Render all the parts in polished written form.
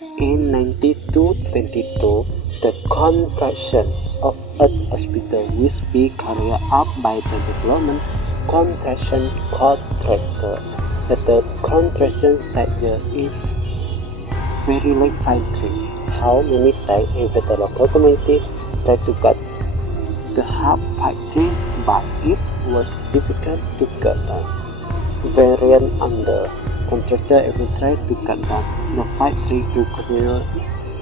In 1922, the construction of a hospital will be carried out by the development construction contractor. The construction site is very like fine tree. How many times even the local community tried to cut the half factory, but it was difficult to cut down. Variant under contractor even tried to cut down the factory to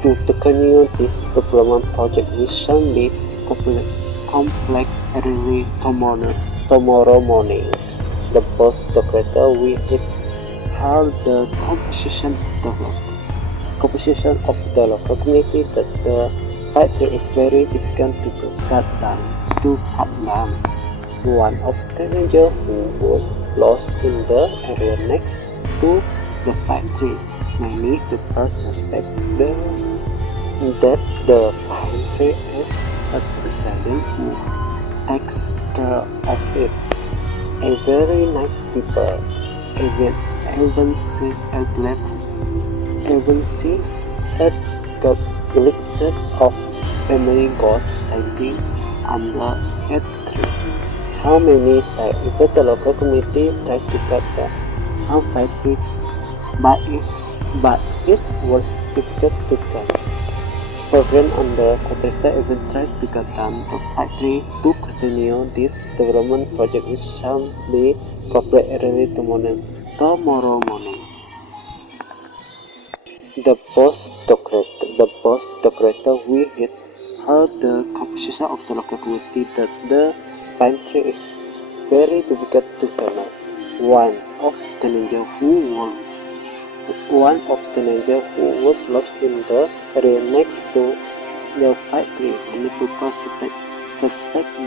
continue this development project, which shall be complete early tomorrow morning. The boss declared we had heard the composition of the local community that the factory is very difficult to cut down. One of the teenagers who was lost in the area next to the factory. Many people suspect that the factory is a resident who takes care of it. A very nice people, even see a glimpse of family ghosts sitting under a tree. How many times even the local community tried to cut the factory, but it was difficult to cut. Program under contractor even tried to cut down the factory to continue this development project, which shall be completed early tomorrow morning. The boss declared we had heard the composition of the local community that the factory is very difficult to cut down. One of the teenagers who was lost in the area next to the factory. Many people suspect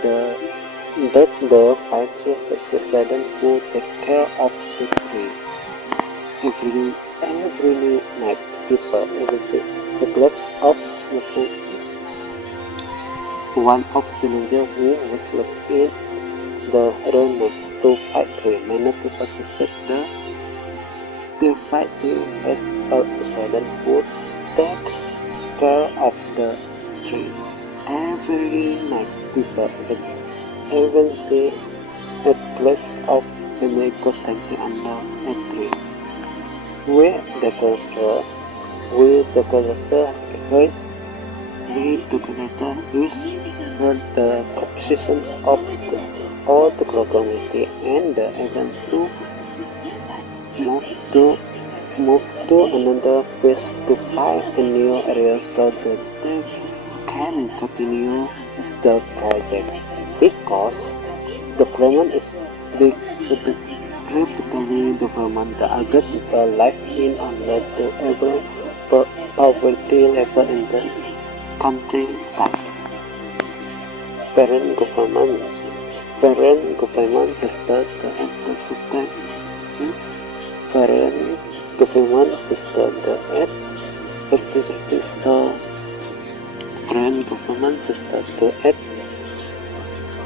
that the factory is resident who take care of the tree. Every night, people will see the glimpse of one of the teenagers who was lost in the area next to factory. Many people suspect the factory is a resident who takes care of the tree. Every night, people even see a glimpse of family ghost sitting under a tree. We the character is heard the composition of all the community and the event to move to another place to find a new area so that they can continue the project, because development is rapidly development. The other people live in under the ever poverty level in the countryside. Foreign government system the emphasize foreign government system the foreign government system to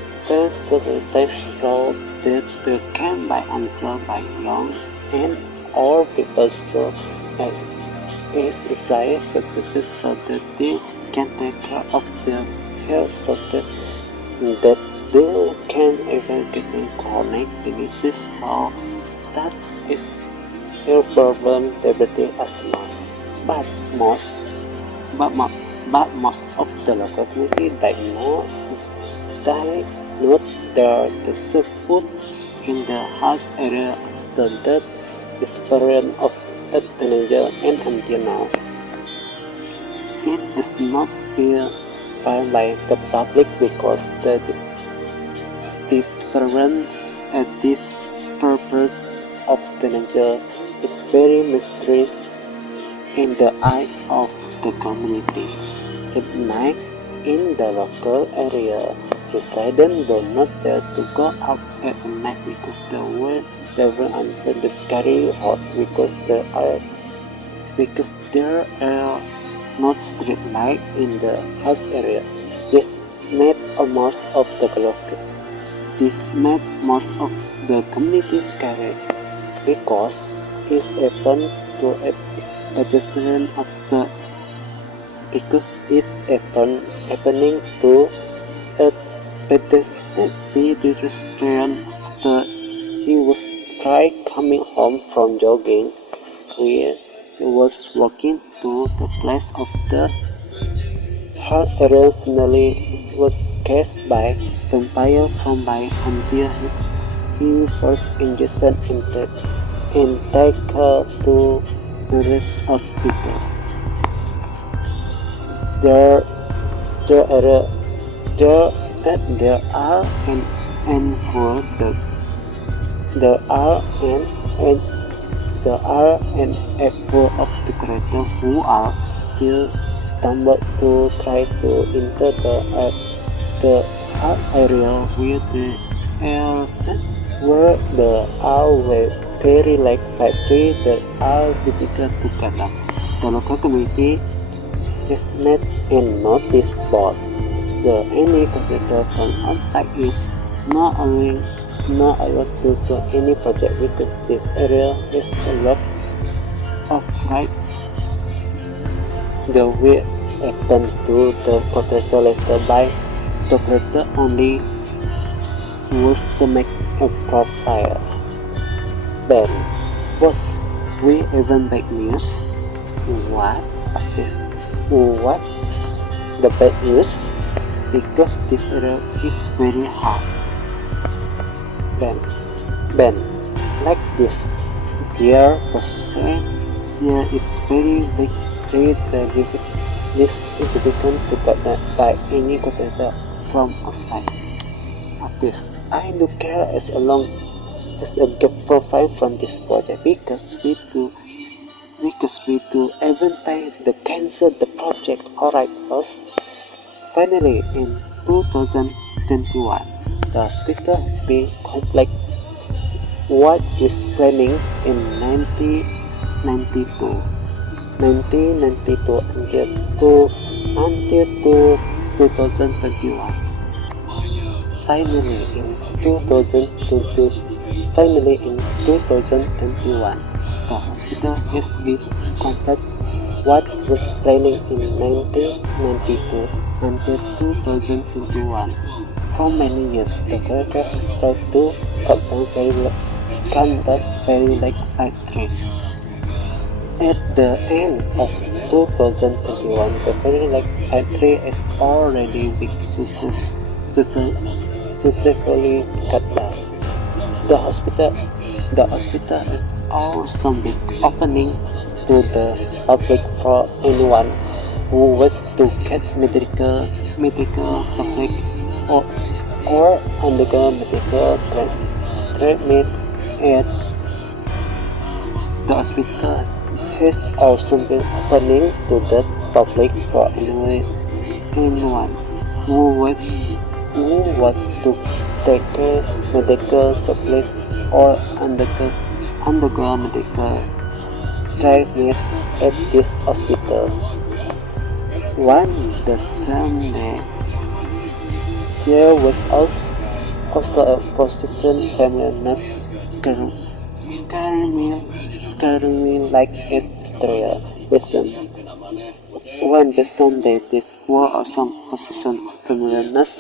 facilitate so that they can buy answer by young and old people, so as desired facilities so that they can take care of their health, so that they can even get chronic diseases such as hear problem, diabetes, asthma. But most of the local community not the food in the house area after the disappearance of a teenager, and until now it is not been found by the public because the disappearance and this purpose of teenager is very mysterious in the eye of the community. At night, in the local area, residents do not dare to go out at night because they will answer the scary hot because there are not street light in the house area. This made most of the community scary because it happened to pedestrian of the because this happening to a pedestrian of the he was try coming home from jogging where he was walking to the place of the heart originally was cast by vampire from by until he first injection and taken to nearest hospital. There, there are there are and for there are and there are and a few of the characters who are still stumbled to try to enter the art area where the are very like factory that are difficult to get up. The local community is made and notice board. The any contractor from outside is not allowed to do any project because this area is a lot of rights. The will attend to the contractor later by the contractor only was to make a profile. Ben, was we even bad news? What? What's the bad news? Because this area is very hard. Ben, like this, there is very big tree that this is difficult to cut by any contractor from outside. Office, I do care as a gift profile from this project because we do advertise the cancel the project. Alright, boss. Finally, in 2021, the hospital has been complete what was planning in 1992 until 2021. Finally, in 2021, the hospital has been complete what was planning in 1992 until 2021. For many years, the character has tried to conduct very like factories. At the end of 2021, the very like factory is already been successfully cut down. The hospital is also big opening to the public for anyone who wishes to get medical support or undergo medical treatment. At the hospital has also been opening to the public for anyone who wants to take medical supplies or undergo medical treatment at this hospital. The same day, there was also a physician family nurse scaring me like his hysteria reason. When the same day, this was also physician family nurse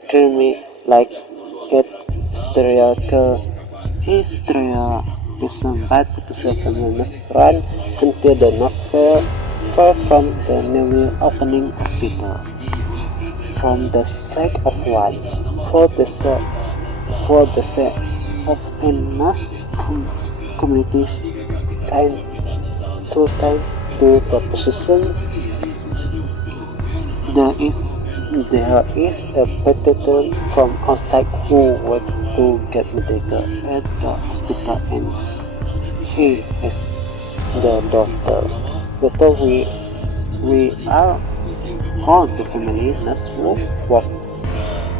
scaring me like it hysteria reason, but the physician family nurse ran until the not far from the newly opening hospital. From the sake of one, for the sake of a nurse community suicide to the position, there is a petition from outside who wants to get medical at the hospital, and he is the doctor. We are all the family nurse who work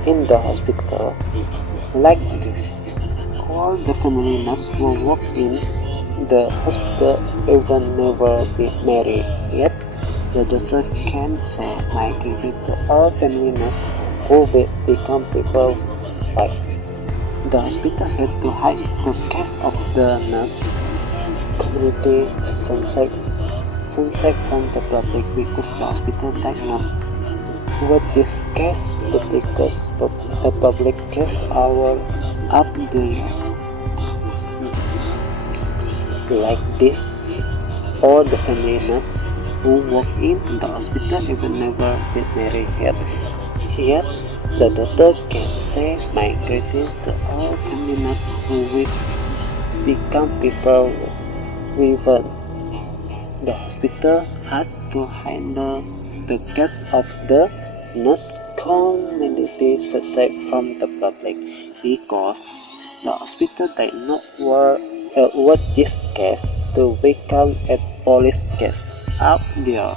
in the hospital like this. All the family nurse who work in the hospital even never be married yet. The doctor can say my credit to all family nurse who become people by. The hospital had to hide the case of the nurse community suicide sunset from the public because the hospital did not want this case to because a public case hour up there like this, or the family nurse who work in the hospital even never been married yet. Yet the doctor can say my greeting to all family nurse who will become people even the hospital had to handle the case of the nurse community suicide from the public because the hospital did not want this case to become a police case up there.